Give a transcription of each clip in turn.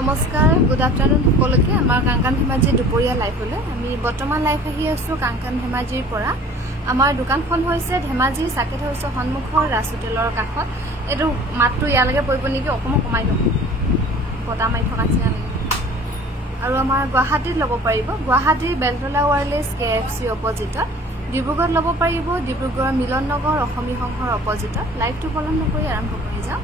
নমস্কাৰ good afternoon সকলোকে আমাৰ কাংকান ধেমাজিৰ দুপৰীয়া লাইভলৈ আমি বৰ্তমান লাইভ আহি আছোঁ কাংকান ধেমাজিৰ পৰা আমাৰ দোকানখন হৈছে ধেমাজি চাকেট হাউচৰ সন্মুখৰ ৰাজ হোটেলৰ কাষত এইটো মাতটো ইয়ালৈকে পৰিব নেকি অকণমান কমাই দিওঁ বতাহ মাৰি থকা নিচিনা লাগিব আৰু আমাৰ গুৱাহাটীত ল'ব পাৰিব গুৱাহাটীৰ বেলতলা ৱায়াৰলেছ KFC অপজিটত ডিব্ৰুগড়ত ল'ব পাৰিব ডিব্ৰুগড় মিলন নগৰ অসমী সংঘৰ অপজিটত লাইভটো পলম নকৰি আৰম্ভ কৰি যাওঁ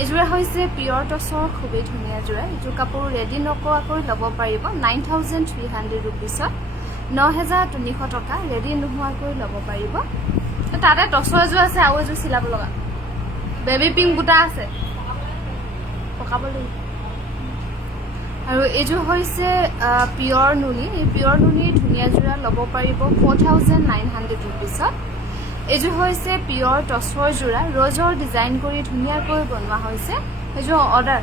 এযোৰা হৈছে পিয়ৰ টছৰ খুবেই ধুনীয়া যোৰা এযোৰ কাপোৰ ৰেডি নকৰাকৈ ল'ব পাৰিব 9300 ৰুপিছত 9300 টকা ৰেডি নোহোৱাকৈ ল'ব পাৰিব তাতে টছৰ এযোৰ আছে আৰু এযোৰ চিলাব লগা বেবী পিংক বুটা আছে পকাব লাগিব আৰু এযোৰ হৈছে পিয়ৰ নুনি এই পিয়ৰ নুনিৰ ধুনীয়া যোৰা ল'ব পাৰিব 4900 ৰুপিছত এযোৰ হৈছে পিয়ৰ টছৰ যোৰা ৰজৰ ডিজাইন কৰি ধুনীয়াকৈ বনোৱা হৈছে এযোৰ অৰ্ডাৰ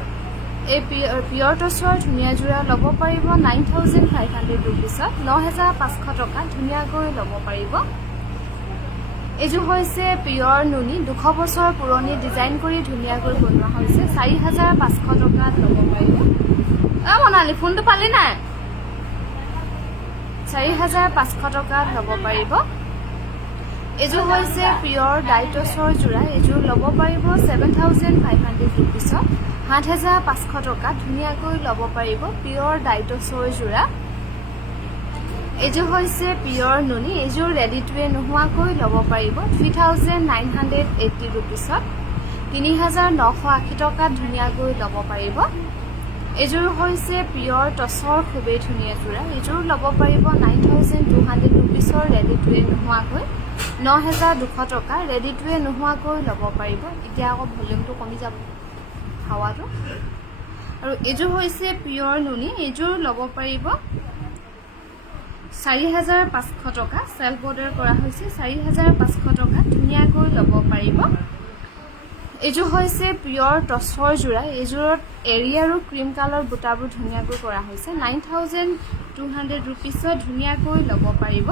এই পিয়ৰ টছৰ ধুনীয়া যোৰা ল'ব পাৰিব 9500 ৰুপিছত 9500 টকা ধুনীয়াকৈ ল'ব পাৰিব এযোৰ হৈছে পিয়ৰ নুনি 200 বছৰ পুৰণি ডিজাইন কৰি ধুনীয়াকৈ বনোৱা হৈছে 4500 টকাত ল'ব পাৰিব মনালি ফোনটো পালি নাই 4500 টকাত ল'ব পাৰিব এযোৰ হৈছে পিয়ৰ ডাইটছৰ যোৰা এযোৰ ল'ব পাৰিব 7500 ৰুপিছত 7500 টকা ধুনীয়াকৈ ল'ব পাৰিব পিয়ৰ ডাইটছৰ যোৰা এযোৰ হৈছে পিয়ৰ নুনি এযোৰ ৰেডি টু ৱে নোহোৱাকৈ ল'ব পাৰিব 3980 ৰুপিছত 3980 টকাত ধুনীয়াকৈ ল'ব পাৰিব এযোৰ হৈছে পিয়ৰ টছৰ খুবেই ধুনীয়া যোৰা এযোৰ ল'ব পাৰিব 9200 ৰুপিছৰ ৰেডি টু ৱে নোহোৱাকৈ 9200 টকা ৰেডি টু ৱে নোহোৱাকৈ ল'ব পাৰিব এতিয়া আকৌ ভলিউমটো কমি যাব হাৱাটো আৰু এযোৰ হৈছে পিয়ৰ নুনি এযোৰ ল'ব পাৰিব 4500 টকা সেলফ অৰ্ডাৰ কৰা হৈছে 4500 টকা ধুনীয়াকৈ ল'ব পাৰিব এযোৰ হৈছে পিয়ৰ টছৰ যোৰা এযোৰত এৰি আৰু ক্ৰীম কালাৰ বুটাবোৰ ধুনীয়াকৈ কৰা হৈছে 9200 ৰুপিছত ধুনীয়াকৈ ল'ব পাৰিব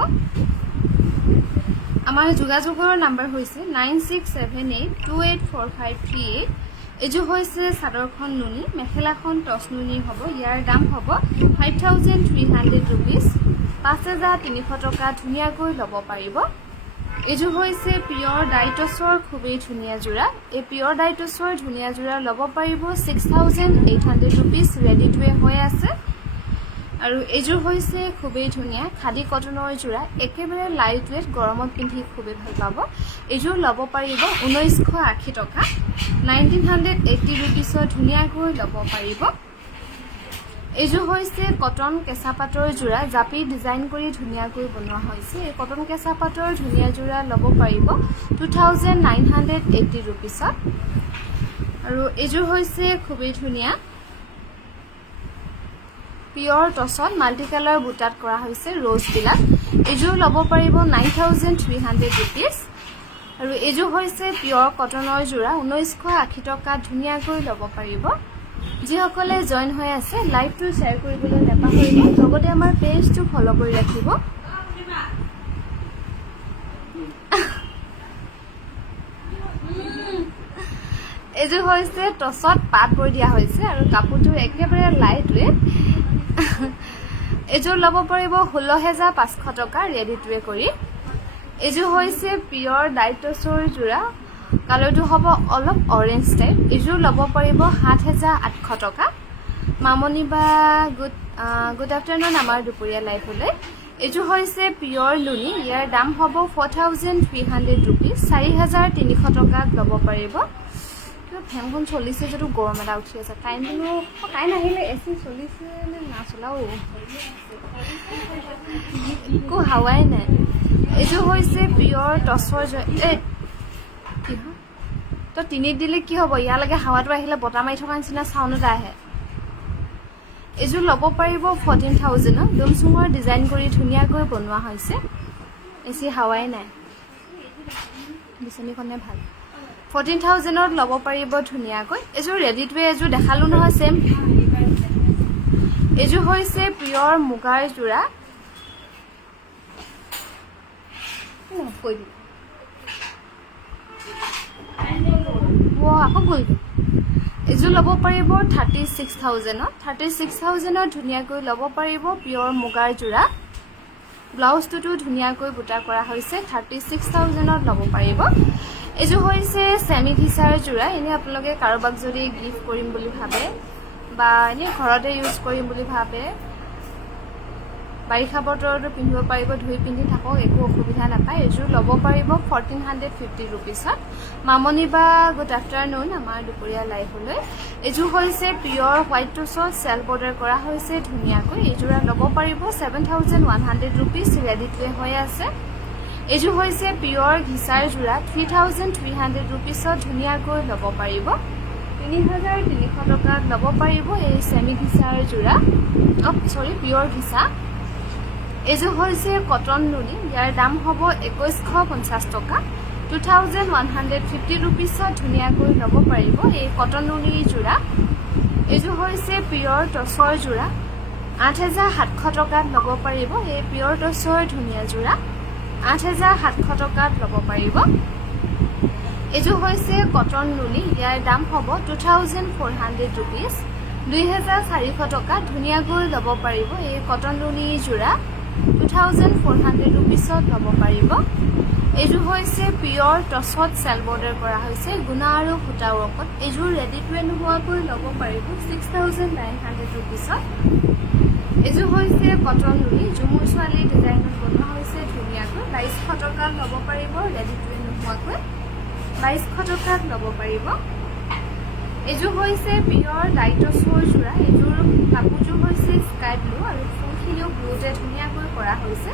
আমাৰ যোগাযোগৰ নাম্বাৰ হৈছে 9678284538 এযোৰ হৈছে চাদৰখন নুনি মেখেলাখন টছ নুনি হ'ব ইয়াৰ দাম হ'ব 5300 ৰুপিছ 5300 টকা ধুনীয়াকৈ ল'ব পাৰিব এযোৰ হৈছে পিয়ৰ ডাইটছৰ খুবেই ধুনীয়া যোৰা এই পিয়ৰ ডাইটছৰ ধুনীয়া যোৰা ল'ব পাৰিব 6800 ৰুপিছ ৰেডি টু ৱে হৈ আছে আৰু এযোৰ হৈছে খুবেই ধুনীয়া খাদী কটনৰ যোৰা একেবাৰে লাইট ৱেট গৰমত পিন্ধি খুবেই ভাল পাব এযোৰ ল'ব পাৰিব 1980 টকা 1980 ৰুপিছত ধুনীয়াকৈ ল'ব পাৰিব এযোৰ হৈছে কটন কেঁচা পাটৰ যোৰা জাপি ডিজাইন কৰি ধুনীয়াকৈ বনোৱা হৈছে এই কটন কেঁচা পাটৰ ধুনীয়া যোৰা ল'ব পাৰিব 2980 ৰুপিছত আৰু এযোৰ হৈছে খুবেই ধুনীয়া পিয়ৰ টছত মাল্টি কালাৰ বুটাত কৰা হৈছে ৰ'জবিলাক এযোৰ ল'ব পাৰিব 9300 ৰুপিছ আৰু এযোৰ হৈছে পিয়ৰ কটনৰ যোৰা 1980 টকা ধুনীয়াকৈ ল'ব পাৰিব যিসকলে জইন হৈ আছে লাইভটো শ্বেয়াৰ কৰিবলৈ নাপাহৰিব লগতে আমাৰ পেজটো ফলো কৰি ৰাখিব এযোৰ হৈছে টছত পাত বৈ দিয়া হৈছে আৰু কাপোৰটো একেবাৰে লাইট ৱেট এযোৰ ল'ব পাৰিব 16500 টকা ৰেডি টু ৱে কৰি এযোৰ হৈছে পিয়ৰ ডাইটছৰ যোৰা কালাৰটো হ'ব অলপ অৰেঞ্জ টাইপ এযোৰ ল'ব পাৰিব 7800 টকা মামনি বা গুড আফটাৰনুন আমাৰ দুপৰীয়া লাইভলৈ এযোৰ হৈছে পিয়ৰ নুনি ইয়াৰ দাম হ'ব 4300 ৰুপিছ 4300 টকাত ল'ব পাৰিব ফেনখন চলিছে যদিও গৰম এটা উঠি আছে কাৰেণ্ট আহিলে এচি চলিছে নে নাচলাও একো হাৱাই নাই এযোৰ হৈছে পিয়ৰ টছৰ কি হয় তো তিনিত দিলে কি হ'ব ইয়ালৈকে হাৱাটো আহিলে বতাহ মাৰি থকা নিচিনা চাউণ্ড এটা আহে এযোৰ ল'ব পাৰিব 14000 ডুমচুঙৰ ডিজাইন কৰি ধুনীয়াকৈ বনোৱা হৈছে এচি হাৱাই নাই বিচনীখনে ভাল 14000ত ল'ব পাৰিব ধুনীয়াকৈ এযোৰ ৰেডি টু ৱে এযোৰ দেখালোঁ নহয় চেম এযোৰ হৈছে পিয়ৰ মুগাৰ যোৰা কৈ দিম আকৌ গ'লগৈ এইযোৰ ল'ব পাৰিব 36,000 36,000 ধুনীয়াকৈ ল'ব পাৰিব পিয়ৰ মুগাৰ যোৰা ব্লাউজটোতো ধুনীয়াকৈ বুটা কৰা হৈছে 36,000 ল'ব পাৰিব এইযোৰ হৈছে সেমি ঘিচাৰ যোৰা এনে আপোনালোকে কাৰোবাক যদি গিফ্ট কৰিম বুলি ভাবে বা এনে ঘৰতে ইউজ কৰিম বুলি ভাবে বাৰিষা বতৰতো পিন্ধিব পাৰিব ধুই পিন্ধি থাকক একো অসুবিধা নাপায় এইযোৰ ল'ব পাৰিব 1450 ৰুপিছত মামনি বা গুড আফটাৰনুন আমাৰ দুপৰীয়া লাইফলৈ এইযোৰ হৈছে পিয়ৰ হোৱাইট টচত চেল বৰ্ডাৰ কৰা হৈছে ধুনীয়াকৈ এইযোৰ ল'ব পাৰিব 7,100 ৰুপিছ ৰেডি টু হৈ আছে এইযোৰ হৈছে পিয়ৰ ঘিচাৰ যোৰা 3,300 ৰুপিছত ধুনীয়াকৈ ল'ব পাৰিব 3,300 টকাত ল'ব পাৰিব এই সেমি ঘিচাৰ যোৰা পিয়ৰ ঘিচা এইযোৰ হৈছে কটন নুনি ইয়াৰ দাম হ'ব 2,150 টকা 2,150 ৰুপিছত ধুনীয়াকৈ ল'ব পাৰিব এই কটন নুনিৰ যোৰা এইযোৰ হৈছে পিয়ৰ টচৰ যোৰা 8,700 টকাত ল'ব পাৰিব এই পিয়ৰ টচৰ ধুনীয়া যোৰা 8,700 টকাত ল'ব পাৰিব এইযোৰ হৈছে কটন নুনি ইয়াৰ দাম হ'ব 2,400 ৰুপিছ 2,400 টকা ধুনীয়াকৈ ল'ব পাৰিব এই কটন নুনি যোৰা 2,400 ৰুপিছত ল'ব পাৰিব এইযোৰ হৈছে পিয়ৰ টচত চেল বৰ্ডাৰ কৰা হৈছে গুণা আৰু সূতা ৱৰ্কত এইযোৰ ৰেডি টু নোহোৱাকৈ ল'ব পাৰিব 6,900 ৰুপিছত এইযোৰ হৈছে কটন নুনি ঝুমুৰ ছোৱালী ডিজাইনত বনোৱা হৈছে ধুনীয়াকৈ 2,200 টকাত ল'ব পাৰিব ৰেডি টু নোহোৱাকৈ 2,200 টকাত ল'ব পাৰিব এইযোৰ হৈছে পিয়ৰ লাইট টচৰ যোৰা এইযোৰ কাপোৰযোৰ হৈছে স্কাই ব্লু আৰু ফুলখিনিও ব্লুতে ধুনীয়াকৈ কৰা হৈছে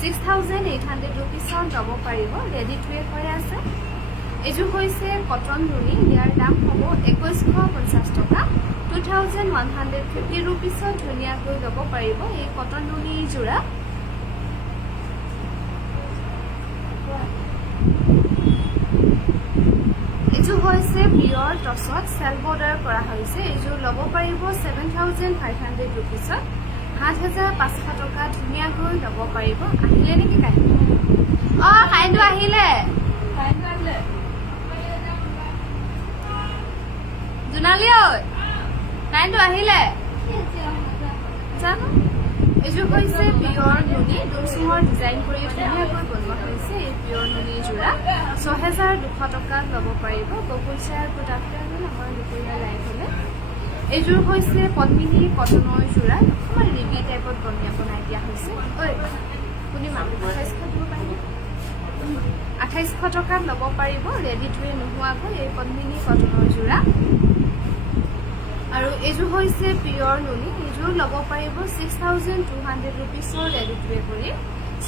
6,800 ৰুপিছত ল'ব পাৰিব ৰেডি টু হৈ আছে এইযোৰ হৈছে কটন নুনি ইয়াৰ দাম হ'ব 2,150 টকা 2,150 ৰুপিছত ধুনীয়াকৈ ল'ব পাৰিব এই কটন নুনি যোৰা এইযোৰ হৈছে পিয়ৰ টচত চেল বৰ্ডাৰ কৰা হৈছে এইযোৰ ল'ব পাৰিব 7,500 ৰুপিছত 7,500 টকা ধুনীয়াকৈ ল'ব পাৰিব আহিলে নেকি কাৰেণ্টটো আহিলে জোনালী ঐ কাৰেণ্টটো আহিলে জানো এইযোৰ হৈছে পিয়ৰ নুনি দুচুমৰ ডিজাইন কৰি ধুনীয়াকৈ বনোৱা হৈছে এই পিয়ৰ নুনি যোৰা 6,200 টকাত ল'ব পাৰিব গকুলচাৰ গুড আফটাৰনুন আমাৰ দুপৰীয়া লাইফলৈ এইযোৰ হৈছে পদ্মিনী কটনৰ যোৰা অকণমান ৰিবি টাইপত বনাই দিয়া হৈছে পূৰ্ণিমা 2,800 দিব পাৰিব 2,800 টকাত ল'ব পাৰিব ৰেডি টু নোহোৱাকৈ এই পদ্মিনী কটনৰ যোৰা আৰু এইযোৰ হৈছে পিয়ৰ নুনি এইযোৰ ল'ব পাৰিব 6,200 ৰুপিছৰ ৰেডি টু কৰি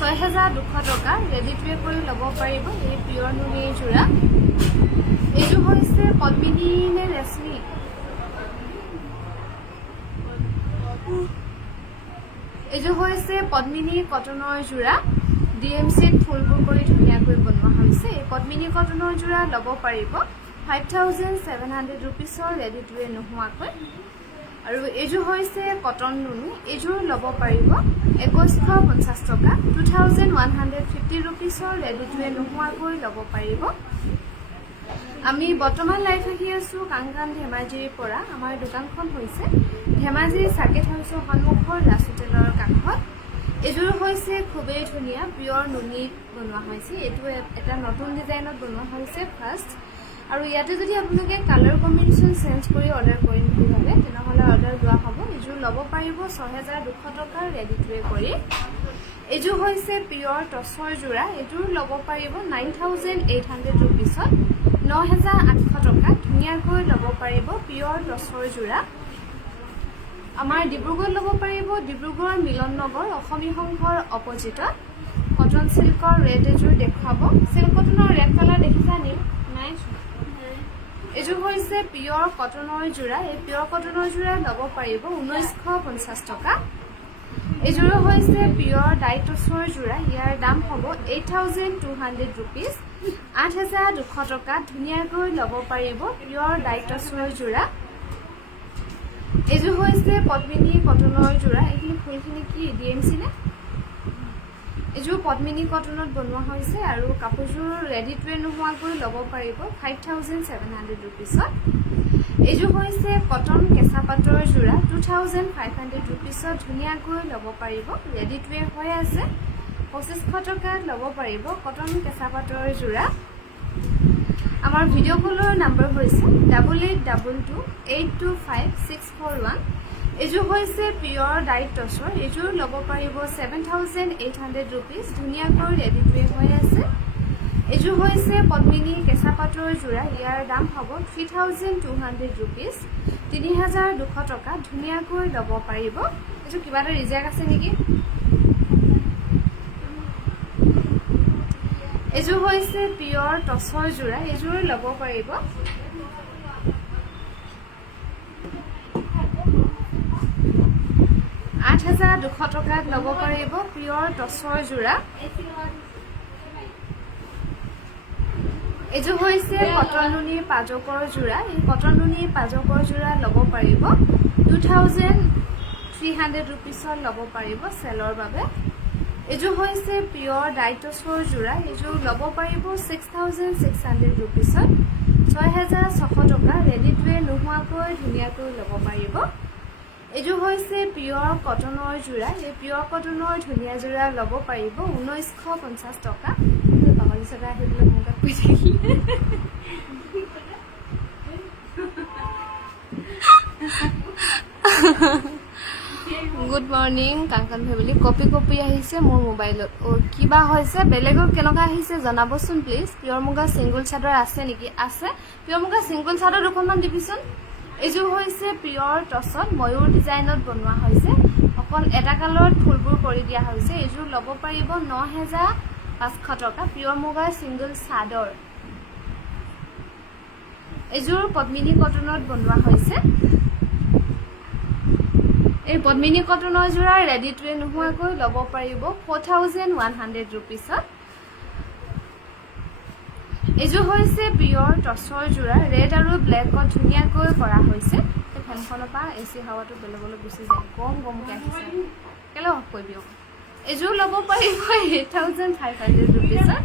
6,200 টকা ৰেডি টু কৰি ল'ব পাৰিব এই পিয়ৰ নুনিৰ যোৰা এইযোৰ হৈছে পদ্মিনী নে ৰেশমি এইযোৰ হৈছে পদ্মিনী কটনৰ যোৰা DMCত ফুলবোৰ কৰি ধুনীয়াকৈ বনোৱা হৈছে এই পদ্মিনী কটনৰ যোৰা ল'ব পাৰিব 5,700 ৰুপিছৰ ৰেডি টু নোহোৱাকৈ আৰু এইযোৰ হৈছে কটন নুনি এইযোৰ ল'ব পাৰিব 2,150 টকা 2,150 ৰুপিছৰ ৰেডি টু নোহোৱাকৈ ল'ব পাৰিব আমি বৰ্তমান লাইভ আহি আছো কাংকান ধেমাজিৰ পৰা আমাৰ দোকানখন হৈছে ধেমাজি সাৰ্কিট হাউচৰ সন্মুখৰ ৰাজ হোটেলৰ কাষত এইযোৰ হৈছে খুবেই ধুনীয়া পিয়ৰ নুনি বনোৱা হৈছে এইটো এটা নতুন ডিজাইনত বনোৱা হৈছে ফাৰ্ষ্ট আৰু ইয়াতে যদি আপোনালোকে কালাৰ কম্বিনেশ্যন চেঞ্জ কৰি অৰ্ডাৰ কৰিম বুলি ভাবে তেনেহ'লে অৰ্ডাৰ লোৱা হ'ব এইযোৰ ল'ব পাৰিব 6,200 টকাৰ ৰেডি টু কৰি এইযোৰ হৈছে পিয়ৰ টচৰ যোৰা এইযোৰ ল'ব পাৰিব 9,800 ৰুপিছত 9,800 টকা ধুনীয়াকৈ ল'ব পাৰিব পিয়ৰ টচৰ যোৰা আমাৰ ডিব্ৰুগড় ল'ব পাৰিব ডিব্ৰুগড় মিলন নগৰ অসমী সংঘৰ অপজিটত কটন চিল্কৰ ৰেড এযোৰ দেখুৱাব চিল্ক কটনৰ ৰেড কালাৰ দেখিছা নি নাই এইযোৰ হৈছে পিয়ৰ কটনৰ যোৰা এই পিয়ৰ কটনৰ যোৰা ল'ব পাৰিব 1,950 টকা এইযোৰ হৈছে পিয়ৰ ডাই টচৰ যোৰা ইয়াৰ দাম হ'ব 8,200 ৰুপিছ 8,200 টকা ধুনীয়াকৈ ল'ব পাৰিব পিয়ৰ ডাই টচৰ যোৰা এইযোৰ হৈছে পদ্মিনী কটনৰ যোৰা এইখিনি ফুলখিনি কি DMC নে এইযোৰ পদ্মিনী কটনত বনোৱা হৈছে আৰু কাপোৰযোৰ ৰেডি টু ৱেৰ নোহোৱাকৈ ল'ব পাৰিব 5700 ৰুপিছত। এইযোৰ হৈছে কটন কেঁচা পাটৰ যোৰা 2500 ৰুপিছত ধুনীয়াকৈ ল'ব পাৰিব। ৰেডি টু ৱেৰ হৈ আছে 2500 টকাত ল'ব পাৰিব কটন কেঁচা পাটৰ যোৰা। আমাৰ ভিডিঅ' কলৰ নম্বৰ হৈছে 8822825641। এইযোৰ হৈছে পিয়ৰ ডাইট টচৰ। এইযোৰ ল'ব পাৰিব 7800 ৰুপিজ। ধুনীয়াকৈ ৰেডি টু ৱেৰ হৈ আছে। এইযোৰ হৈছে পদ্মিনী কেঁচা পাটৰ যোৰা। ইয়াৰ দাম হ'ব 3200 ৰুপিজ, 3200 টকা। ধুনীয়াকৈ ল'ব পাৰিব। এইযোৰ কিবা এটা ৰিজেক্ট আছে নেকি? এইযোৰ হৈছে পিয়ৰ টচৰ যোৰা। এইযোৰ ল'ব পাৰিব 8200 টকাত ল'ব পাৰিব পিয়ৰ টচৰ যোৰা। এইযোৰ হৈছে কটন নুনিৰ পাজকৰ যোৰা। এই কটন নুনিৰ পাজকৰ যোৰা ল'ব পাৰিব 2300 ৰুপিছত ল'ব পাৰিব চেলৰ বাবে। এইযোৰ হৈছে পিয়ৰ ডাইট টচৰ যোৰা। এইযোৰ ল'ব পাৰিব 6600 ৰুপিছত, 6600 টকা। ৰেডি টু ৱেৰ নোহোৱাকৈ ধুনীয়াকৈ ল'ব পাৰিব। এইযোৰ হৈছে পিয়ৰ কটনৰ যোৰা। এই পিয়ৰ কটনৰ ধুনীয়া যোৰা ল'ব পাৰিব 1950 টকা। পাহৰি চকা আহি পেলাই মোৰ তাত কৈ থাকিলে। Good morning Kangkan family. Copy আহিছে মোৰ মোবাইলত। কিবা হৈছে বেলেগৰ কেনেকুৱা আহিছে জনাবচোন প্লিজ। পিয়ৰ মুগা ছিংগুল চাদৰ আছে নেকি? আছে। পিয়ৰ মুগা ছিংগুল চাদৰ দুখনমান দিবিচোন। এইযোৰ হৈছে পিয়ৰ টচত ময়ূৰ ডিজাইনত বনোৱা হৈছে। অকল এটা কালাৰত ফুলবোৰ কৰি দিয়া হৈছে। এইযোৰ ল'ব পাৰিব 9500 টকা। পিয়ৰ মুগাৰ ছিংগুল চাদৰ। এইযোৰ পদ্মিনী কটনত বনোৱা হৈছে। এই পদ্মিনী কটনৰ যোৰা ৰেডি টু ৱেৰ নোহোৱাকৈ ল'ব পাৰিব 4100 ৰুপিছত। এইযোৰ হৈছে পিয়ৰ টচৰ যোৰা। ৰেড আৰু ব্লেকত ধুনীয়াকৈ কৰা হৈছে। এই ফেনখনৰ পৰা এচি হাৱাটো বেলেগলৈ গুচি যায়। গমকৈ আহিছে কেলৈ অফ কৰি দিয়ক। এইযোৰ ল'ব পাৰিব 8500 ৰুপিছত।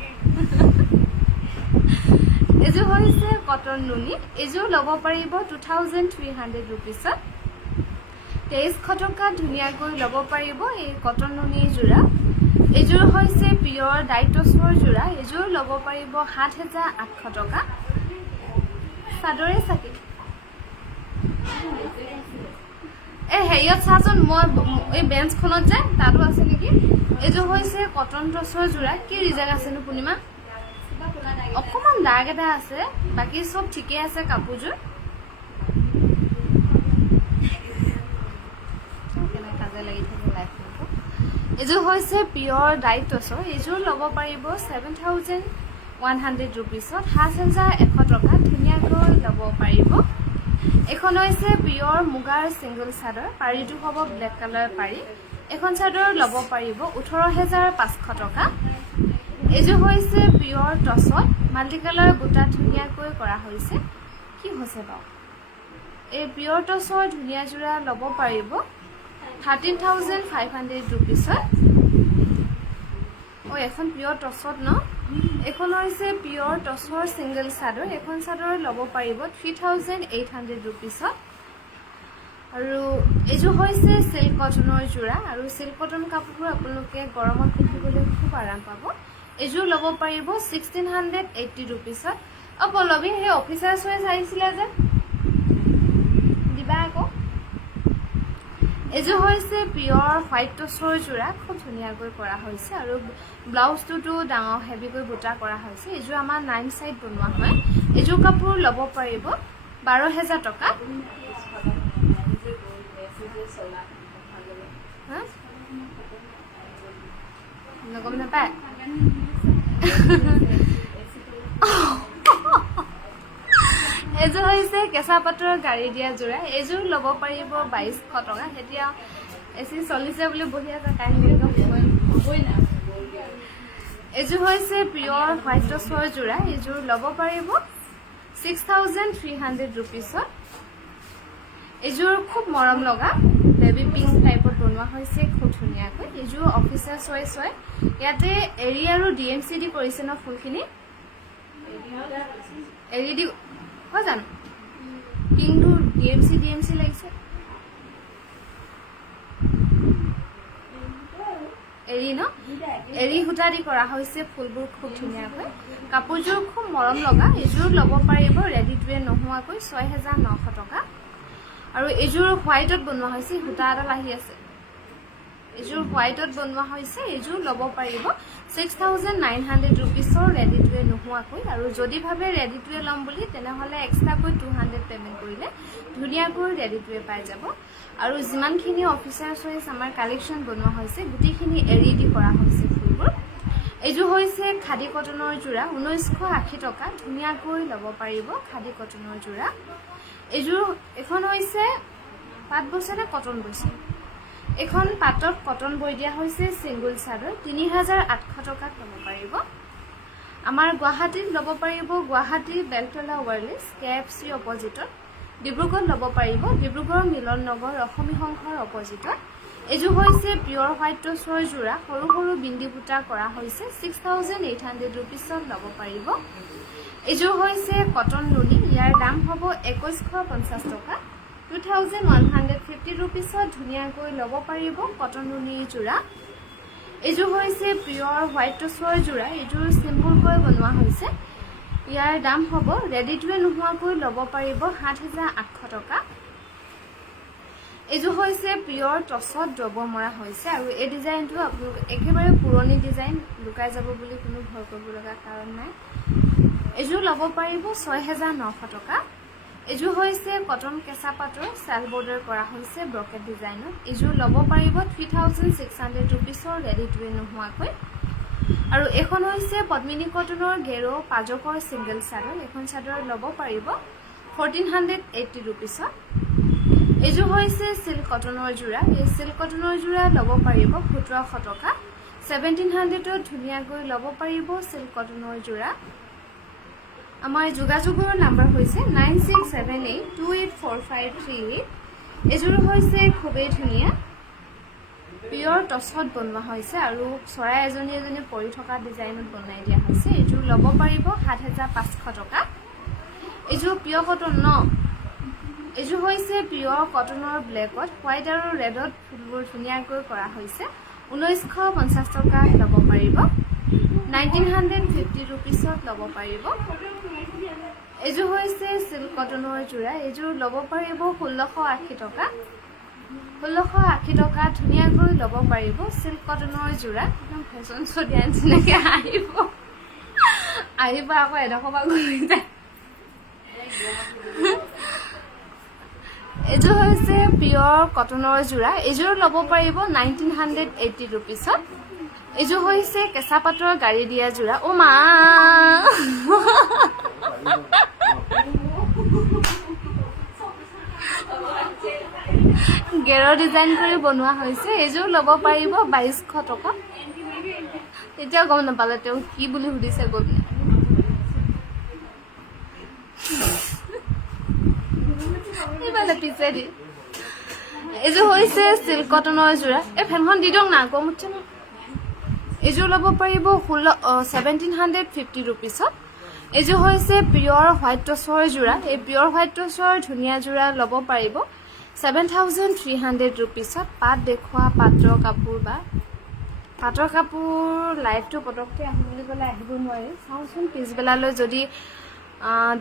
এইযোৰ হৈছে কটন নুনি। এইযোৰ ল'ব পাৰিব 2300 ৰুপিছত। 2300 টকাত ধুনীয়াকৈ ল'ব পাৰিব এই কটন নুনি যোৰা। এইযোৰ হৈছে পিয়ৰ ডাইট টচৰ যোৰা। এইযোৰ ল'ব পাৰিব 7800 টকা। চাদৰে চাগে এই হেৰিয়ত চাচোন, মই এই বেঞ্চখনত যে তাতো আছে নেকি। এইযোৰ হৈছে কটন টচৰ যোৰা। কি ৰিজেক্ট আছেনো পূৰ্ণিমা? অকণমান দাগ এটা আছে, বাকী চব ঠিকে আছে কাপোৰযোৰ। এইযোৰ হৈছে পিয়ৰ ডাইট টচৰ। এইযোৰ ল'ব পাৰিব 7100 ৰুপিছত, 7100 টকা। ধুনীয়াকৈ ল'ব পাৰিব। এইখন হৈছে পিয়ৰ মুগাৰ ছিংগুল চাদৰ। পাৰিটো হ'ব ব্লেক কালাৰ পাৰি। এখন চাদৰ ল'ব পাৰিব 18500 টকা। এইযোৰ হৈছে পিয়ৰ টচত মাল্টি কালাৰ বুটা ধুনীয়াকৈ কৰা হৈছে। কি হৈছে বাৰু? এই পিয়ৰ টচৰ ধুনীয়া যোৰা ল'ব পাৰিব 13500 ৰুপিছত। এখন পিয়ৰ টচত ন। এখন হৈছে পিয়ৰ টচৰ ছিংগল চাদৰ। এখন চাদৰ ল'ব পাৰিব 3800 ৰুপিছত। আৰু এইযোৰ হৈছে চিল্ক কটনৰ যোৰা। আৰু চিল্ক কটন কাপোৰবোৰ আপোনালোকে গৰমত পিন্ধিবলৈ খুব আৰাম পাব। এইযোৰ ল'ব পাৰিব 1680 ৰুপিছত। পল্লৱী সেই অফিচাৰ চইচ আহিছিলে যে দিবা আকৌ। এইযোৰ হৈছে পিয়ৰ হোৱাইট টচৰ যোৰা। খুব ধুনীয়াকৈ কৰা হৈছে আৰু ব্লাউজটোতো ডাঙৰ হেভিকৈ বুটা কৰা হৈছে। এইযোৰ আমাৰ 9 চাইড বনোৱা হয়। এইযোৰ কাপোৰ ল'ব পাৰিব 12000 টকা। গম নাপায়? এইযোৰ হৈছে কেঁচা পাটৰ গাড়ী দিয়া যোৰা। এইযোৰ ল'ব পাৰিব 2200 টকা। এতিয়া এচি চলিছে বুলি বহি আছে কাহিনী। এইযোৰ হৈছে পিয়ৰ হোৱাইট টচৰ যোৰা। এইযোৰ ল'ব পাৰিব 6300 ৰুপিছত। এইযোৰ খুব মৰম লগা বেবী পিংক টাইপত বনোৱা হৈছে খুব ধুনীয়াকৈ এইযোৰ অফিচাৰ চইচ হয় ইয়াতে এৰি আৰু ডিএমচি দি কৰিছে ন ফুলখিনি এৰি দি হয় জানো কিন্তু ডিএমচি লাগিছে এৰি ন এৰি সূতা দি কৰা হৈছে ফুলবোৰ খুব ধুনীয়াকৈ কাপোৰযোৰ খুব মৰম লগা এইযোৰ ল'ব পাৰিব ৰেডি টু ৱেৰ নোহোৱাকৈ ৬৯০০ টকা আৰু এইযোৰ হোৱাইটত বনোৱা হৈছে সূতা এডাল আহি আছে এইযোৰ হোৱাইটত বনোৱা হৈছে এইযোৰ ল'ব পাৰিব ৬৯০০ ৰুপিছৰ ৰেডি টু ৱেৰ নোহোৱাকৈ আৰু যদি ভাবে ৰেডি টু ৱেৰ ল'ম বুলি তেনেহ'লে এক্সট্ৰাকৈ 200 পে'মেণ্ট কৰিলে ধুনীয়াকৈ ৰেডি টু ৱেৰ পাই যাব আৰু যিমানখিনি অফিচাৰ চইচ আমাৰ কালেকশ্যন বনোৱা হৈছে গোটেইখিনি এৰি দি কৰা হৈছে ফুলবোৰ এইযোৰ হৈছে খাদী কটনৰ যোৰা ১৯৮০ টকা ধুনীয়াকৈ ল'ব পাৰিব খাদী কটনৰ যোৰা এইযোৰ এখন হৈছে পাট বৈছে নে কটন বৈছে এখন পাটত কটন বৈ দিয়া হৈছে সিংগল চাদৰ ৩৮০০ টকাত ল'ব পাৰিব আমাৰ গুৱাহাটীত ল'ব পাৰিব গুৱাহাটী বেলতলা ৱাৰলেছ KFC অপজিটত ডিব্ৰুগড়ত ল'ব পাৰিব ডিব্ৰুগড় মিলন নগৰ অসমী সংঘৰ অপজিটত এইযোৰ হৈছে পিয়ৰ হোৱাইট টচৰ যোৰা সৰু সৰু বিন্দি বুটা কৰা হৈছে ৬৮০০ ৰুপিছত ল'ব পাৰিব এইযোৰ হৈছে কটন নুনি ইয়াৰ দাম হ'ব ২১৫০ টকা ২১৫০ ৰুপিছত ধুনীয়াকৈ ল'ব পাৰিব কটন নুনিৰ যোৰা এইযোৰ হৈছে পিয়ৰ হোৱাইট টচৰ যোৰা এইযোৰ চিম্পুলকৈ বনোৱা হৈছে ইয়াৰ দাম হ'ব ৰেডি টু ৱেৰ নোহোৱাকৈ ল'ব পাৰিব ৭৮০০ টকা এইযোৰ হৈছে পিয়ৰ টচত ড্ৰব মৰা হৈছে আৰু এই ডিজাইনটো আপোনালোক একেবাৰে পুৰণি ডিজাইন লুকাই যাব বুলি কোনো ভয় কৰিব লগা কাৰণ নাই এইযোৰ ল'ব পাৰিব ৬৯০০ টকা এইযোৰ হৈছে কটন কেঁচা পাটৰ চেল বৰ্ডাৰ কৰা হৈছে ব্ৰকেট ডিজাইনত এইযোৰ ল'ব পাৰিব ৩৬০০ ৰুপিছৰ ৰেডি টু ৱেৰ নোহোৱাকৈ আৰু এখন হৈছে পদ্মিনী কটনৰ গেৰো পাজকৰ ছিংগল চাদৰ এখন চাদৰ ল'ব পাৰিব ১৪৮০ ৰুপিছত এইযোৰ হৈছে চিল্ক কটনৰ যোৰা এই চিল্ক কটনৰ যোৰা ল'ব পাৰিব ১৭০০ টকা ১৭০০ত ধুনীয়াকৈ ল'ব পাৰিব চিল্ক কটনৰ যোৰা আমাৰ যোগাযোগৰ নাম্বাৰ হৈছে 9678284538 এইযোৰ হৈছে খুবেই ধুনীয়া পিয়ৰ টচত বনোৱা হৈছে আৰু চৰাই এজনী পৰি থকা ডিজাইনত বনাই দিয়া হৈছে এইযোৰ ল'ব পাৰিব ৭৫০০ টকা এইযোৰ পিয়ৰ কটন ন এইযোৰ হৈছে পিয়ৰ কটনৰ ব্লেকত হোৱাইট আৰু ৰেডত ফুলবোৰ ধুনীয়াকৈ কৰা হৈছে ১৯৫০ টকাত ল'ব পাৰিব ১৯৫০ ৰুপিছত ল'ব পাৰিব এইযোৰ হৈছে চিল্ক কটনৰ যোৰা এইযোৰ ল'ব পাৰিব ১৬৮০ টকা ১৬৮০ টকা ধুনীয়াকৈ ল'ব পাৰিব চিল্ক কটনৰ যোৰা একদম ফেশ্বন শ্ব' দিয়া নিচিনাকৈ আহিব আকৌ এডোখৰ পৰা ঘূৰি যায় এইযোৰ হৈছে পিয়ৰ কটনৰ যোৰা এইযোৰ ল'ব পাৰিব ১৯৮০ ৰুপিছত এইযোৰ হৈছে কেঁচা পাটৰ গাড়ী দিয়া যোৰা অ' মা গেৰ ডিজাইন কৰি বনোৱা হৈছে এইযোৰ ল'ব পাৰিব ২২০০ টকা এতিয়াও গম নাপালে তেওঁ কি বুলি সুধিছে গৈ পিনে এইফালে পিছে দি এইযোৰ হৈছে চিল্ক কটনৰ যোৰা এই ফেনখন দি দিয়ক না গম উঠছে ন এইযোৰ ল'ব পাৰিব ১৭৫০ ৰুপিছত এইযোৰ হৈছে পিয়ৰ হোৱাইট টচৰ যোৰা এই পিয়ৰ হোৱাইট টচৰ ধুনীয়া যোৰা ল'ব পাৰিব ৭৩০০ ৰুপিছত পাট দেখুওৱা পাটৰ কাপোৰ বা পাটৰ কাপোৰ লাইভটো পটককৈ আহিম বুলি ক'লে আহিব নোৱাৰি চাওঁচোন পিছবেলালৈ যদি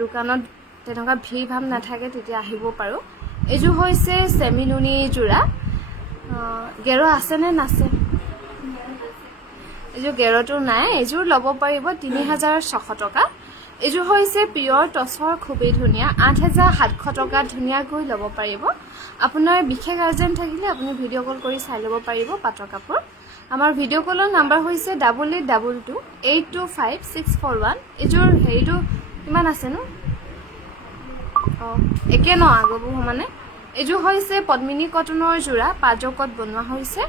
দোকানত তেনেকুৱা ভিৰ ভাৱ নাথাকে তেতিয়া আহিব পাৰোঁ এইযোৰ হৈছে চেমি নুনি যোৰা গেৰ আছেনে নাছে এইযোৰ গেৰটো নাই এইযোৰ ল'ব পাৰিব ৩৬০০ টকা এইযোৰ হৈছে পিয়ৰ টচৰ খুবেই ধুনীয়া ৮৭০০ টকাত ধুনীয়াকৈ ল'ব পাৰিব আপোনাৰ বিশেষ আৰ্জেণ্ট থাকিলে আপুনি ভিডিঅ' কল কৰি চাই ল'ব পাৰিব পাটৰ কাপোৰ আমাৰ ভিডিঅ' কলৰ নাম্বাৰ হৈছে 8822825641 এইযোৰ হেৰিটো কিমান আছেনো অঁ একে ন আগবোৰ সমানে এইযোৰ হৈছে পদ্মিনী কটনৰ যোৰা পাজকত বনোৱা হৈছে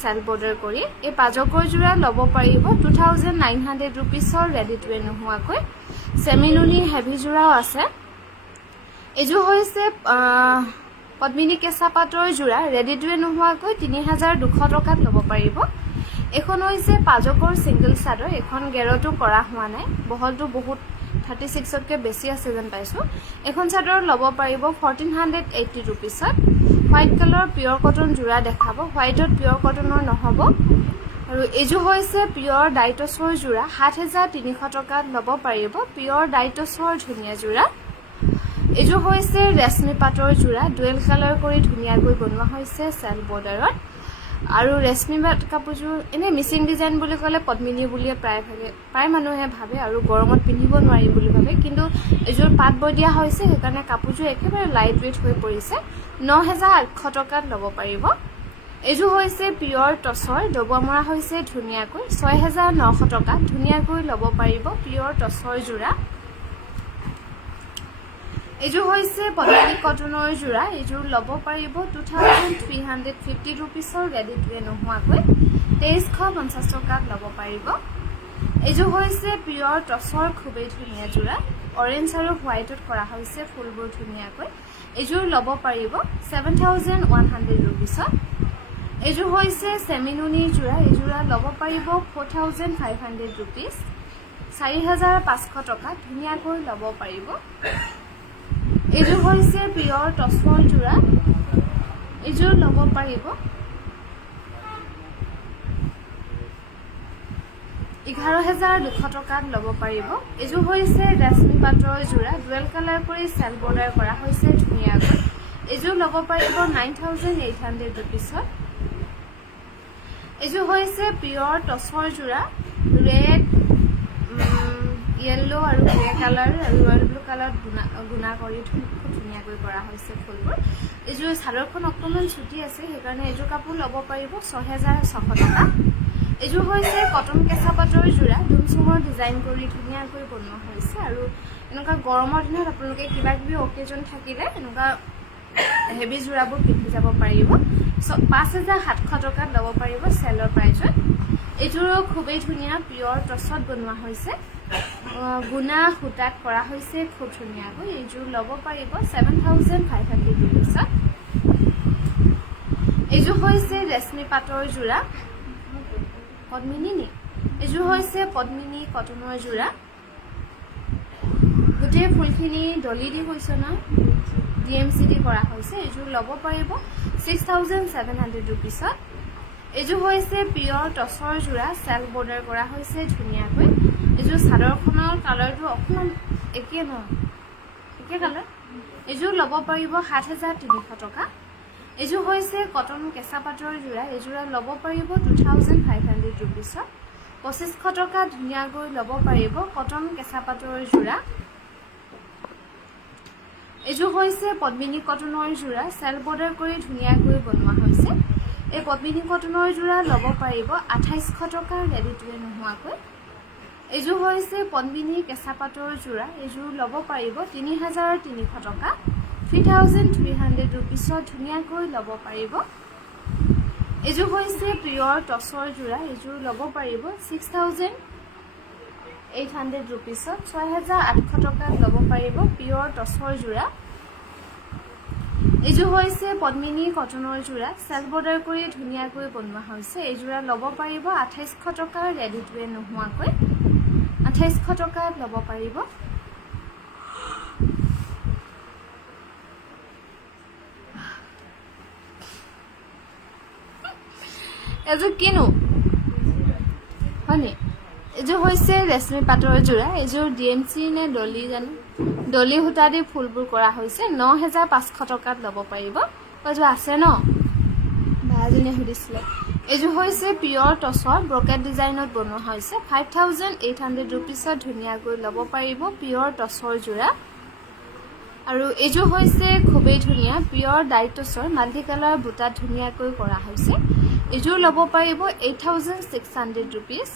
চেল বৰ্ডাৰ কৰি এই পাজকৰ যোৰা ল'ব পাৰিব 2900 ৰুপিছৰ ৰেডি টু ৱেৰ নোহোৱাকৈ চেমি নুনি হেভি যোৰাও আছে এইযোৰ হৈছে পদ্মিনী কেঁচা পাটৰ যোৰা ৰেডি টু ৱেৰ নোহোৱাকৈ ৩,২০০ টকাত ল'ব পাৰিব। এখন হৈছে পাজকৰ ছিংগল চাদৰ, এখন গেৰতো কৰা হোৱা নাই, বহলটো বহুত 36তকৈ বেছি আছে যেন পাইছোঁ। এখন চাদৰ ল'ব পাৰিব 1480 ৰুপিছত। হোৱাইট কালাৰ পিয়ৰ কটন যোৰা দেখাব, হোৱাইটত পিয়ৰ কটনৰ নহ'ব। আৰু এইযোৰ হৈছে পিয়ৰ ডাইটছৰ যোৰা ৭,৩০০ টকাত ল'ব পাৰিব, পিয়ৰ ডাইটছৰ ধুনীয়া যোৰা। এইযোৰ হৈছে ৰেশমী পাটৰ যোৰা, ডুৱেল কালাৰ কৰি ধুনীয়াকৈ বনোৱা হৈছে চেল বৰ্ডাৰত। আৰু ৰেশমী পাট কাপোৰযোৰ এনেই মিচিং ডিজাইন বুলি ক'লে পদ্মিনী বুলিয়ে প্ৰায় মানুহে ভাবে আৰু গৰমত পিন্ধিব নোৱাৰি বুলি ভাবে, কিন্তু এইযোৰ পাট বৈ দিয়া হৈছে, সেইকাৰণে কাপোৰযোৰ একেবাৰে লাইট ৱেইট হৈ পৰিছে। 9,800 টকাত ল'ব পাৰিব। এইযোৰ হৈছে পিয়ৰ টচৰ, ডবোৱা মৰা হৈছে ধুনীয়াকৈ 6,900 টকাত ধুনীয়াকৈ ল'ব পাৰিব পিয়ৰ টচৰ যোৰা। এইযোৰ হৈছে পদ্মিনী কটনৰ যোৰা, এইযোৰ ল'ব পাৰিব 2,350 ৰুপিছৰ ৰেডি টু ৱেৰ নোহোৱাকৈ 2,150 টকাত ল'ব পাৰিব। এইযোৰ হৈছে পিয়ৰ টচৰ খুবেই ধুনীয়া যোৰা, অৰেঞ্জ আৰু হোৱাইটত কৰা হৈছে ফুলবোৰ ধুনীয়াকৈ। এইযোৰ ল'ব পাৰিব 7,100 ৰুপিছত। এইযোৰ হৈছে চেমিনুনিৰ যোৰা, এইযোৰা ল'ব পাৰিব 4,500 ৰুপিছ, 4,500 টকাত ধুনীয়াকৈ ল'ব পাৰিব। এইযোৰ হৈছে পিয়ৰ টচৰ যোৰা, এইযোৰ ল'ব পাৰিব 11,200 টকাত ল'ব পাৰিব। এইযোৰ হৈছে ৰেশমী পাটৰ যোৰা, ডুৱেল কালাৰ কৰি চেল বৰ্ডাৰ কৰা হৈছে ধুনীয়াকৈ। এইযোৰ ল'ব পাৰিব 9,800 ৰুপিছত। এইযোৰ হৈছে পিয়ৰ টচৰ যোৰা, ৰেড, য়েল্ল' আৰু গ্ৰে কালাৰ আৰু ৰয়েল ব্লু কালাৰত গুণা কৰি খুব ধুনীয়াকৈ কৰা হৈছে ফুলবোৰ। এইযোৰ চাদৰখন অকণমান চুটি আছে, সেইকাৰণে এইযোৰ কাপোৰ ল'ব পাৰিব 6,600 টকা। এইযোৰ হৈছে কটন কেঁচা পাটৰ যোৰা, ডুমচুমৰ ডিজাইন কৰি ধুনীয়াকৈ বনোৱা হৈছে। আৰু এনেকুৱা গৰমৰ দিনত আপোনালোকে কিবা কিবি অকেজন থাকিলে এনেকুৱা হেভি যোৰাবোৰ পিন্ধি যাব পাৰিব। 5,700 টকাত ল'ব পাৰিব চেলৰ প্ৰাইজত। এইযোৰো খুবেই ধুনীয়া পিয়ৰ টচত বনোৱা হৈছে, গুণা সূতাত কৰা হৈছে খুব ধুনীয়াকৈ। এইযোৰ ল'ব পাৰিব 7,500 ৰুপিছত। এইযোৰ হৈছে ৰেশমী পাটৰ যোৰা, পদ্মিনী নি, এইযোৰ হৈছে পদ্মিনী কটনৰ যোৰা, গোটেই ফুলখিনি ডলি দি হৈছে ন, DMC দি কৰা হৈছে। এইযোৰ ল'ব পাৰিব 6,700 ৰুপিছত। এইযোৰ হৈছে পিয়ৰ টচৰ যোৰা, চেল বৰ্ডাৰ কৰা হৈছে ধুনীয়াকৈ। এইযোৰ চাদৰখনৰ কালাৰটো অকণমান একে নহয়, একে কালাৰ। এইযোৰ ল'ব পাৰিব 7,300 টকা। এইযোৰ হৈছে কটন কেঁচা পাটৰ যোৰা, এইযোৰা ল'ব পাৰিব 2,500 ৰুপিছত। 2,500 টকা ধুনীয়াকৈ ল'ব পাৰিব কটন কেঁচা পাটৰ যোৰা। এইযোৰ হৈছে পদ্মিনী কটনৰ যোৰা, চেল বৰ্ডাৰ কৰি ধুনীয়াকৈ বনোৱা হৈছে। এই পদ্মিনী কটনৰ যোৰা ল'ব পাৰিব 2,800 টকা ৰেডি টু ৱেৰ নোহোৱাকৈ। এইযোৰ হৈছে পদ্মিনী কেঁচা পাটৰ যোৰা, এইযোৰ ল'ব পাৰিব 3,300 টকা, 3,300 ৰুপিছত ধুনীয়াকৈ ল'ব পাৰিব। এইযোৰ হৈছে পিয়ৰ টচৰ যোৰা, এইযোৰ ল'ব পাৰিব 6,800 ৰুপিছত, 6,800 টকাত ল'ব পাৰিব পিয়ৰ টচৰ যোৰা। এইযোৰ হৈছে পদ্মিনী কটনৰ যোৰা, চেল বৰ্ডাৰ কৰি ধুনীয়াকৈ বনোৱা হৈছে। এইযোৰা ল'ব পাৰিব 2,800 টকা ৰেডি টু ৱেৰ নোহোৱাকৈ, 2,800 টকাত ল'ব পাৰিব। এযোৰ কিনো হয়নি? এইযোৰ হৈছে ৰেশমী পাটৰ যোৰা, এইযোৰ DMC নে ডলি জানো, ডলি সূতা দি ফুলবোৰ কৰা হৈছে। 9,500 টকাত ল'ব পাৰিব। এইযোৰ আছে ন, বা এজনীয়ে সুধিছিলে। এইযোৰ হৈছে পিয়ৰ টচৰ, ব্ৰকেট ডিজাইনত বনোৱা হৈছে। 5,800 ৰুপিছত ধুনীয়াকৈ ল'ব পাৰিব পিয়ৰ টচৰ যোৰা। আৰু এইযোৰ হৈছে খুবেই ধুনীয়া পিয়ৰ ডাইটছৰ, মাল্টি কালাৰ বুটাত ধুনীয়াকৈ কৰা হৈছে। এইযোৰ ল'ব পাৰিব 8,600 ৰুপিছ।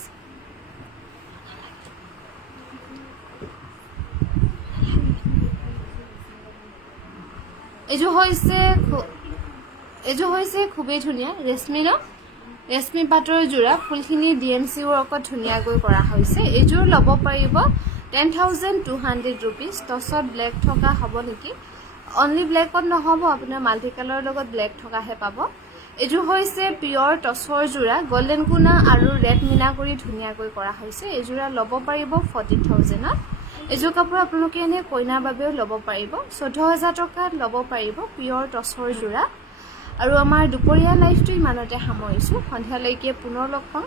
এইযোৰ হৈছে খুবেই ধুনীয়া ৰেশমী পাটৰ যোৰা, ফুলখিনি DMC ৱৰ্কত ধুনীয়াকৈ কৰা হৈছে। এইযোৰ ল'ব পাৰিব 10,200 ৰুপিছ। টচত ব্লেক থকা হ'ব নেকি, অনলি ব্লেকত নহ'ব, আপোনাৰ মাল্টি কালাৰৰ লগত ব্লেক থকাহে পাব। এইযোৰ হৈছে পিয়ৰ টচৰ যোৰা, গল্ডেন কোনা আৰু ৰেড মিনা কৰি ধুনীয়াকৈ কৰা হৈছে। এইযোৰা ল'ব পাৰিব 40,000ত। এইযোৰ কাপোৰ আপোনালোকে এনেই কইনাৰ বাবেও ল'ব পাৰিব। 14,000 টকাত ল'ব পাৰিব পিয়ৰ টচৰ যোৰা। আৰু আমাৰ দুপৰীয়া লাইফটো ইমানতে সামৰিছোঁ। সন্ধিয়ালৈকে পুনৰ লগ পাম।